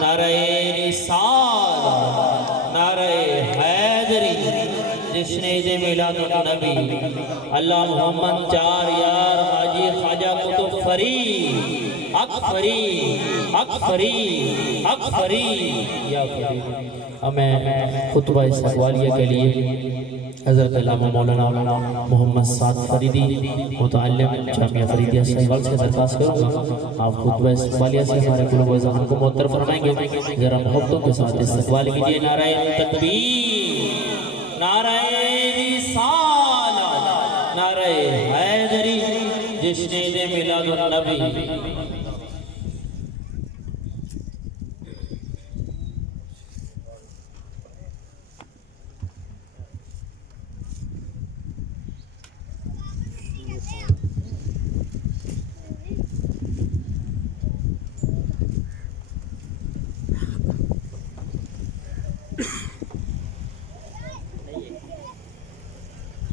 نعرہ رسالت، نعرہ حیدری، جس نے عید میلاد النبی اللہ محمد چار یار حاجی خواجہ قطب فرید حق فرید حق فرید حق فرید یا فرید. ہمیں خطبہ استقبالیہ کے لیے حضرت علامہ مولانا محمد سعد فریدی متعلم جامعہ فریدیہ سہیوال سے درخواست کروں گا آپ خطبہ استقبالیہ سے ہمارے قلوب و ذہن کو معطر فرمائیں گے. ذرا محبتوں کے ساتھ استقبال کیجئے. نعرہ تکبیر، نعرہ رسالت، نعرہ حیدری، جس نے عید میلاد النبی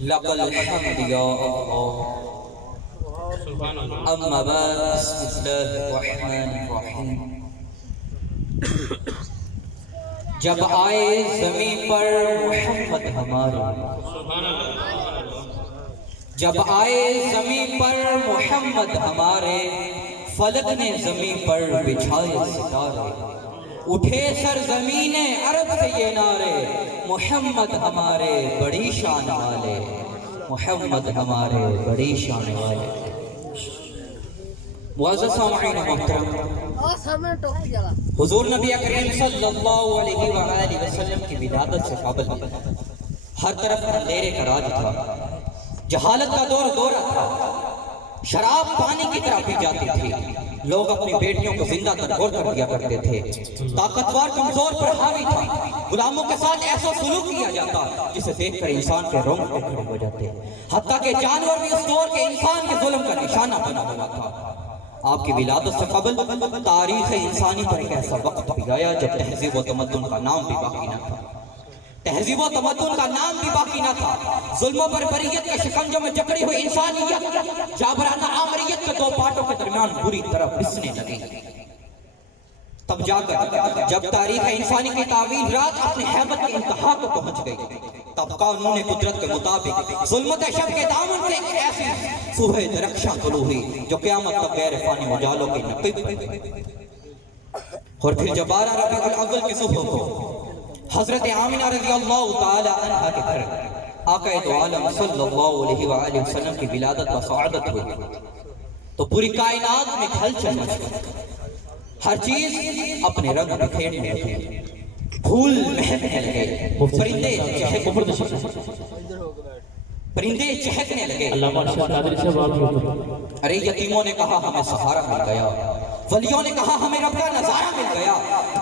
لَقَ الْحَمْدِ يَا اللَّهِ اما بعد بسم اللہ الرحمن الرحیم. جب آئے زمین پر محمد ہمارے، جب آئے زمین پر محمد ہمارے، فلک نے زمین پر بچھائے ستارے. اٹھے سرزمین عرب سے یہ نعرے، محمد ہمارے بڑی شان والے، محمد ہمارے بڑی شان والے. معزز سامعین محترم، حضور نبی اکرم صلی اللہ علیہ وآلہ وسلم کی ولادت سے قبل ہر طرف اندھیرے کا راج تھا، جہالت کا دورہ تھا، شراب پانی کی طرح پی جاتی تھی، لوگ اپنی بیٹیوں کو زندہ تنگور کر دیا کرتے تھے، طاقتور کمزور پر حاوی تھا، غلاموں کے ساتھ ایسا سلوک کیا جاتا جسے دیکھ کر انسان کے رونگٹے کھڑے ہو جاتے، حتیٰ کہ جانور بھی اس دور کے انسان کے ظلم کا نشانہ بنا ہوا تھا. آپ کی ولادت سے قبل تاریخ انسانی پر ایک ایسا وقت بھی آیا جب تہذیب و تمدن کا نام بھی باقی نہ تھا، تہذیب و تمدن کا نام بھی باقی نہ تھا. ظلم و بربریت کے شکنجوں میں جکڑی ہوئی انسانیت جابرانہ آمریت کے دو پارٹوں کے درمیان بری طرح پسنے لگی. تب جا کر جب تاریخ انسانی کی تعویل رات اپنے حیبت کی انتہا کو پہنچ گئی، تب قانون قدرت کے مطابق ظلمت شب کے دامن سے ایک ایسی صبح درخشاں طلوع ہوئی جو قیامت تک غیر فانی اجالوں کی نقیب بن گئی. اور پھر جب 12 ربیع الاول کی صبح کو حضرت آمنہ رضی اللہ تعالی عنہ کے گھر آقا دو عالم صلی اللہ علیہ وآلہ وسلم کی ولادت و سعادت ہوئی تو پوری کائنات میں ہلچل مچ گئی. ہر چیز اپنے رنگ بکھیرنے لگے، پھول مہکنے لگے، پرندے چہکنے لگے. ارے یتیموں نے کہا ہمیں سہارا مل گیا، ولیوں نے کہا ہمیں رب کا نظارہ مل گیا،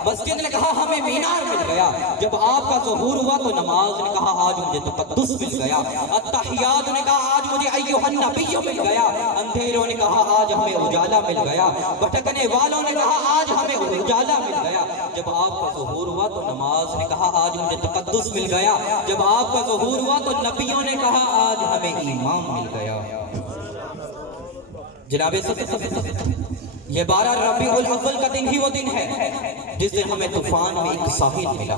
مسجد نے کہا ہمیں مینار مل گیا. جب آپ کا ظہور ہوا تو نماز نے کہا آج مجھے تقدس مل گیا، التحیات نے کہا آج مجھے ایھا النبی مل گیا، اندھیروں نے کہا آج ہمیں اجالا مل گیا، بھٹکنے والوں نے کہا آج ہمیں اجالا مل گیا. جب آپ کا ظہور ہوا تو نماز نے کہا آج مجھے تقدس مل گیا، جب آپ کا ظہور ہوا تو نبیوں نے کہا آج ہمیں ایمان مل گیا. جناب یہ 12 ربیع الاول کا دن ہی وہ دن ہے جس دن ہمیں طوفان میں ایک ساحل ملا،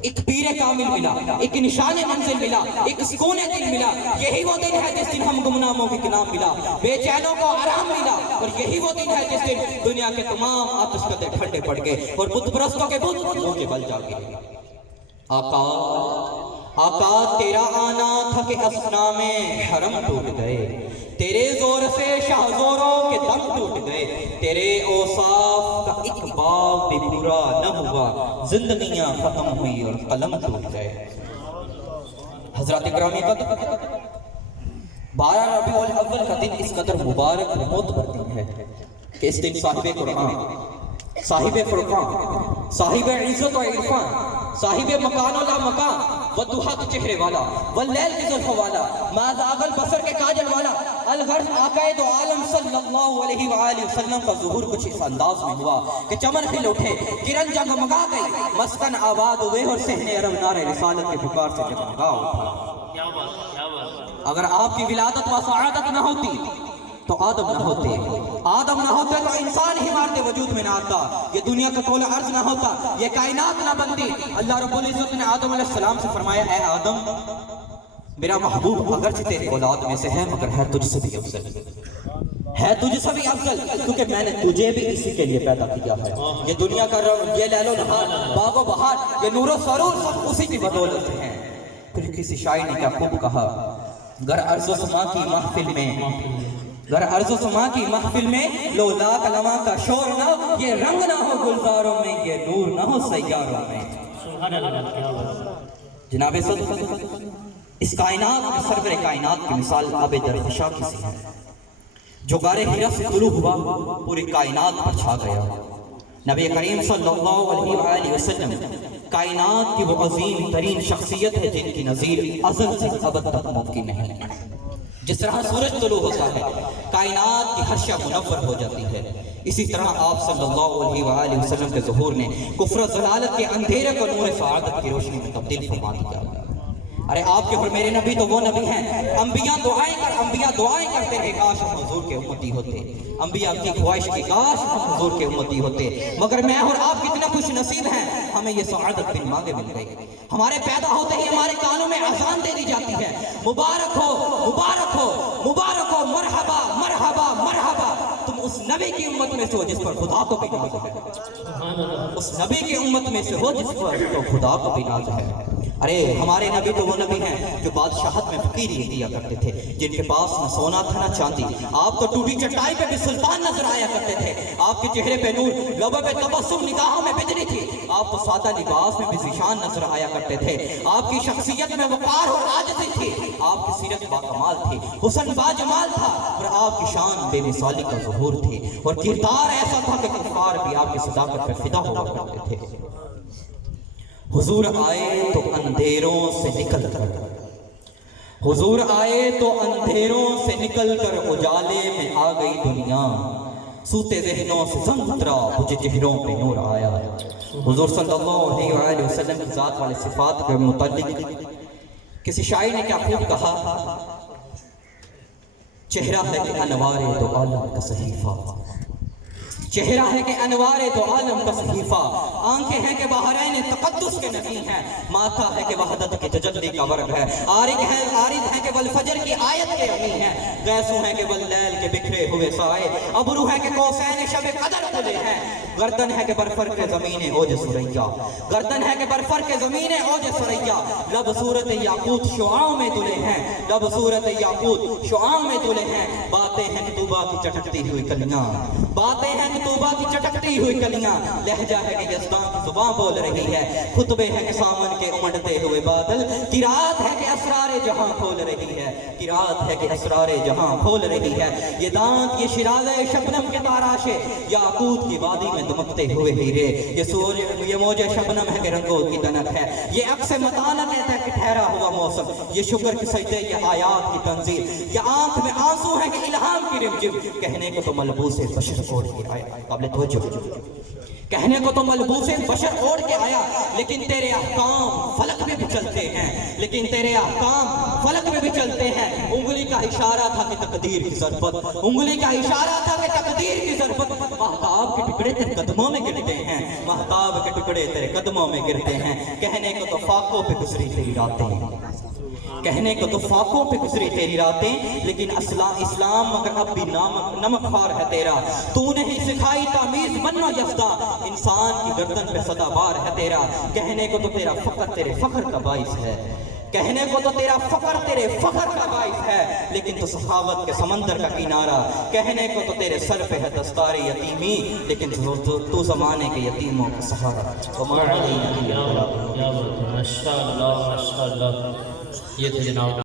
ایک پیر کامل ملا، ایک نشان منزل ملا، ایک سکون دل ملا. یہی وہ دن ہے جس دن ہم گمناموں کی نام ملا، بے چینوں کو آرام ملا. اور یہی وہ دن ہے جس دن دنیا کے تمام آتش کدے ٹھنڈے پڑ گئے اور بت پرستوں کے بت منہ کے بل جا گئے. آقا تیرا آنا تھا کہ اصنام حرم ٹوٹ گئے، تیرے زور سے شاہزوروں کے دم ٹوٹ گئے، تیرے اوصاف کا ایک باب بھی پورا نہ ہوا، زندگیاں ختم ہوئی اور قلم ٹوٹ گئے. حضرات اکرامی کا 12 ربیع الاول کا دن اس قدر مبارک و معتبر دن ہے کہ اس دن صاحب قرآن، صاحب فرقان، صاحب عزت و عرفان، صاحب مکان و لا مکان، والضحا کے چہرے والا، واللیل کی زلف والا، ما زاغ البصر کے کاجل والا، الغرض آقا دو عالم صلی اللہ علیہ وآلہ وسلم کا ظہور کچھ اس انداز میں ہوا کہ چمن کھل اٹھے، کرن جگمگا گئی، مسکن آباد ہوئے اور صحن عرب نعرہ رسالت کے پکار سے جگمگا اٹھا. اگر آپ کی ولادت و سعادت نہ ہوتی تو آدم نہ ہوتے، آدم نہ ہوتے تو انسان ہی مارتے وجود میں نہ آتا، یہ دنیا کا طول عرض نہ ہوتا، یہ کائنات نہ بنتی۔ اللہ رب العزت نے آدم علیہ السلام سے فرمایا اے آدم میرا محبوب اگرچہ تیرے اولاد میں سے ہے مگر ہے تجھ سے بھی افضل، ہے تجھ سے بھی افضل، کیونکہ میں نے تجھے بھی اسی کے لیے پیدا کیا ہے۔ یہ دنیا کا یہ لیل و نہار، باغ و بہار، یہ نور و سرور سب اسی کی بدولت ہیں۔ پھر کسی شاعر نے کیا خوب کہا، گر ارض و سما کی محفل میں، گر ارض و سما کی محفل میں لو لاکھ لواں کا شور نہ ہو، یہ رنگ نہ ہو گلزاروں میں، یہ نور نہ ہو سیاروں میں۔ سبحان اللہ، کیا بات۔ جناب صدق اس کائنات میں سرور کائنات کی مثال آب درخشاں کی سی ہے، جو غار حرا سے طلوع ہوا پوری کائنات پر چھا گیا۔ نبی کریم صلی اللہ علیہ وآلہ وسلم کائنات کی وہ عظیم ترین شخصیت ہے جن کی نظیر ازل سے ابد تک ممکن نہیں۔ جس طرح سورج طلوع ہوتا ہے کائنات کی ہر شے منور ہو جاتی ہے، اسی طرح آپ صلی اللہ علیہ وآلہ وسلم کے ظہور نے کفر و ضلالت کے اندھیرے کو نور سعادت کی روشنی میں تبدیل فرما دیا۔ ارے آپ کے اور میرے نبی تو وہ نبی ہیں، انبیاء دعائیں کرتے رہے کاش ہم حضور کے امتی ہوتے، انبیاء کی خواہش کی کاش ہم حضور کے امتی ہوتے، مگر میں اور آپ کتنا خوش نصیب ہیں، ہمیں یہ سعادت بن مانگے مل گئی۔ ہمارے پیدا ہوتے ہی ہمارے کانوں میں اذان دے دی جاتی ہے، مبارک ہو مبارک ہو مبارک ہو، مرحبا مرحبا مرحبا، تم اس نبی کی امت میں سے ہو جس پر خدا کو بھی ناز ہے، اس نبی کی امت میں سے ہو جس پر تو خدا کو بھی ناز ہے۔ ارے ہمارے نبی تو وہ نبی ہیں جو بادشاہت میں فقیری دیا کرتے تھے، جن کے پاس نہ سونا تھا نہ چاندی، آپ تو ٹوٹی چٹائی پہ بھی سلطان نظر آیا کرتے تھے، آپ کے چہرے پہ نور، لبوں پہ تبسم، نگاہوں میں بجلی تھی، آپ تو سادہ لباس میں بھی ذیشان نظر آیا کرتے تھے، آپ کی شخصیت میں وقار اور عاجزی تھی، آپ کی سیرت باکمال تھی، حسن باجمال تھا، اور آپ کی شان بے مثالی کا ظہور تھی، اور کردار ایسا تھا کہ کفار بھی آپ کی صداقت پہ فدا ہوا کرتے تھے۔ حضور آئے تو اندھیروں سے نکل کر، حضور آئے تو اندھیروں سے نکل کر اجالے میں آ گئی دنیا، سوتے ذہنوں سے زنگ اترا مجھے چہروں پہ نور آیا۔ حضور صلی اللہ علیہ وآلہ وسلم کی ذات والے صفات کے متعلق کسی شاعر نے کیا خوب کہا، چہرہ ہے کہ انوار دو عالم کا صحیفہ، چہرہ ہے کہ انوار دو عالم کا صحیفہ، آنکھیں ہیں کہ بحرین تقدس کے نبی ہیں، ماتھا ہے کہ وحدت کے تجلی کا ورق ہے، عارض ہے کہ والفجر کی آیت کے امی ہیں، غیثو ہیں کہ واللیل کے بکھرے ہوئے سائے، ابرو ہے کہ قوسین شب قدر کھلے ہیں، گردن ہے کہ برفر کے زمین اوج سریا، گردن ہے کہ برفر کے زمین اوج سریا، لب صورت یاقوت شعاؤں میں دلے ہیں، لب صورت یاقوت شعاؤں میں دلے ہیں، باتیں ہیں کہ طوبہ کی چٹکتی ہوئی کلیاں، باتیں ہیں کہ طوبہ کی چٹکتی ہوئی کلیاں، لہجہ ہے کہ یزدان کی زبان بول رہی ہے، خطبے ہیں کہ سامن کے امڑتے ہوئے بادل، قرات ہے کہ اسرار جہاں کھول رہی ہے، قرات ہے کہ اسرار جہاں کھول رہی ہے، یہ دانت یہ شرازے شبنم کے تاراشے، یاقوت کی وادی میں دمکتے ہوئے ہیرے، یہ موج شبنم ہے کہ رنگوں کی دنک ہے، یہ عکس مطالعہ کہتا ہے کہ ٹھہرا ہوا موسم، یہ شکر کی سجدے یہ آیات کی تنزیل، یہ آنکھ میں آنسو ہے کہ الہام کی رمجم، کہنے کو تو ملبوس بشر اوڑھ کے آیا، قابل توجہ، کہنے کو تو ملبوس بشر اوڑھ کے آیا، لیکن تیرے احکام فلک میں بھی چلتے ہیں، لیکن تیرے احکام فلک میں بھی چلتے ہیں، انگلی کا اشارہ تھا کہ تقدیر کی ضربت، انگلی کا اشارہ تھا کہ تقدیر کی ضربت، مہتاب کے ٹکڑے تیرے قدموں میں گرتے ہیں، مہتاب کے ٹکڑے تیرے قدموں میں گرتے ہیں، کہنے کو تو فاقوں پہ گزری تیری راتیں، کہنے کو تو فاقوں پہ گزری تیری راتیں، لیکن اسلام مگر اب بھی نمک خوار ہے تیرا، تو نے ہی سکھائی تامیز بننا یفتا، انسان کی گردن پہ صدا بار ہے تیرا، کہنے کو تو تیرا فقر تیرے فخر کا باعث ہے، کہنے کو تو تیرا فخر تیرے فخر کا باعث ہے، لیکن تو سخاوت کے سمندر کا کنارہ، کہنے کو تو تیرے سر پہ ہے دستار یتیمی، لیکن تو زمانے کے یتیموں کا سہارا۔ ماشاء اللہ، یہ تھے جناب